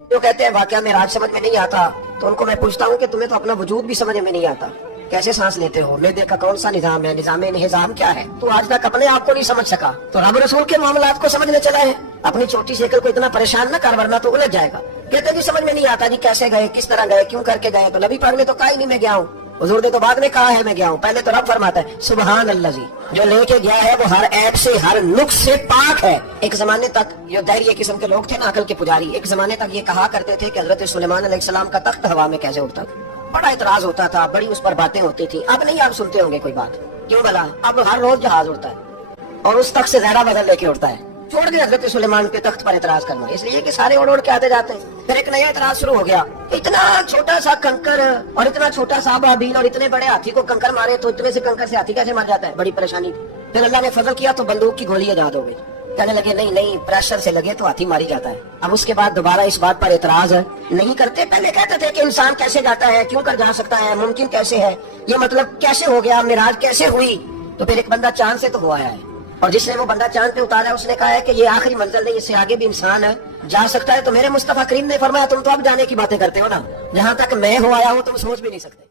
جو کہتے ہیں واقعہ میراج سمجھ میں نہیں آتا تو ان کو میں پوچھتا ہوں کہ تمہیں تو اپنا وجود بھی سمجھ میں نہیں آتا، کیسے سانس لیتے ہو؟ معدے کا کون سا نظام ہے؟ نظام انہضام کیا ہے؟ تو آج تک اپنے آپ کو نہیں سمجھ سکا تو رب رسول کے معاملات کو سمجھنے چلا ہے؟ اپنی چھوٹی سی عقل کو اتنا پریشان نہ کر ورنہ تو الجھ جائے گا۔ کہتے جی سمجھ میں نہیں آتا جی کیسے گئے، کس طرح گئے، کیوں کر کے گئے؟ تو نبی پاک نے تو کہا ہی نہیں میں گیا ہوں، حضور نے تو بعد میں کہا ہے میں گیا ہوں، پہلے تو رب فرماتا ہے سبحان اللہ جی، جو لے کے گیا ہے وہ ہر عیب سے ہر نقص سے پاک ہے۔ ایک زمانے تک یہ دائریہ قسم کے لوگ تھے نا عقل کے پجاری، ایک زمانے تک یہ کہا کرتے تھے کہ حضرت سلیمان علیہ السلام کا تخت ہوا میں کیسے اٹھتا تھا، بڑا اعتراض ہوتا تھا، بڑی اس پر باتیں ہوتی تھی۔ اب نہیں آپ سنتے ہوں گے کوئی بات، کیوں بلا؟ اب ہر روز جہاز اڑتا ہے اور اس تخت سے زیادہ وزن لے کے اڑتا ہے۔ چھوڑ دیا حضرت سلیمان کے تخت پر اعتراض کرنا، اس لیے کہ سارے اڑ کے آتے جاتے ہیں۔ پھر ایک نیا اعتراض شروع ہو گیا، اتنا چھوٹا سا کنکر اور اتنا چھوٹا سا ابابیل اور اتنے بڑے ہاتھی کو کنکر مارے تو اتنے سے کنکر سے ہاتھی کیسے مر جاتا ہے؟ بڑی پریشانی تھی۔ پھر اللہ نے فضل کیا تو بندوق کی گولی ایجاد ہو گئی، کہنے لگے نہیں نہیں پریشر سے لگے تو ہاتھی ماری جاتا ہے۔ اب اس کے بعد دوبارہ اس بات پر اعتراض نہیں کرتے، پہلے کہتے تھے کہ انسان کیسے جاتا ہے، کیوں کر جا سکتا ہے، ممکن کیسے ہے، یہ مطلب کیسے ہو گیا، معراج کیسے ہوئی؟ تو پھر ایک بندہ چاند سے تو ہوا ہے، اور جس نے وہ بندہ چاند پہ اتارا اس نے کہا ہے کہ یہ آخری منزل نہیں، اس سے آگے بھی انسان جا سکتا ہے۔ تو میرے مصطفیٰ کریم نے فرمایا تم تو اب جانے کی باتیں کرتے ہو نا، جہاں تک میں ہو آیا ہوں تم سوچ بھی نہیں سکتے۔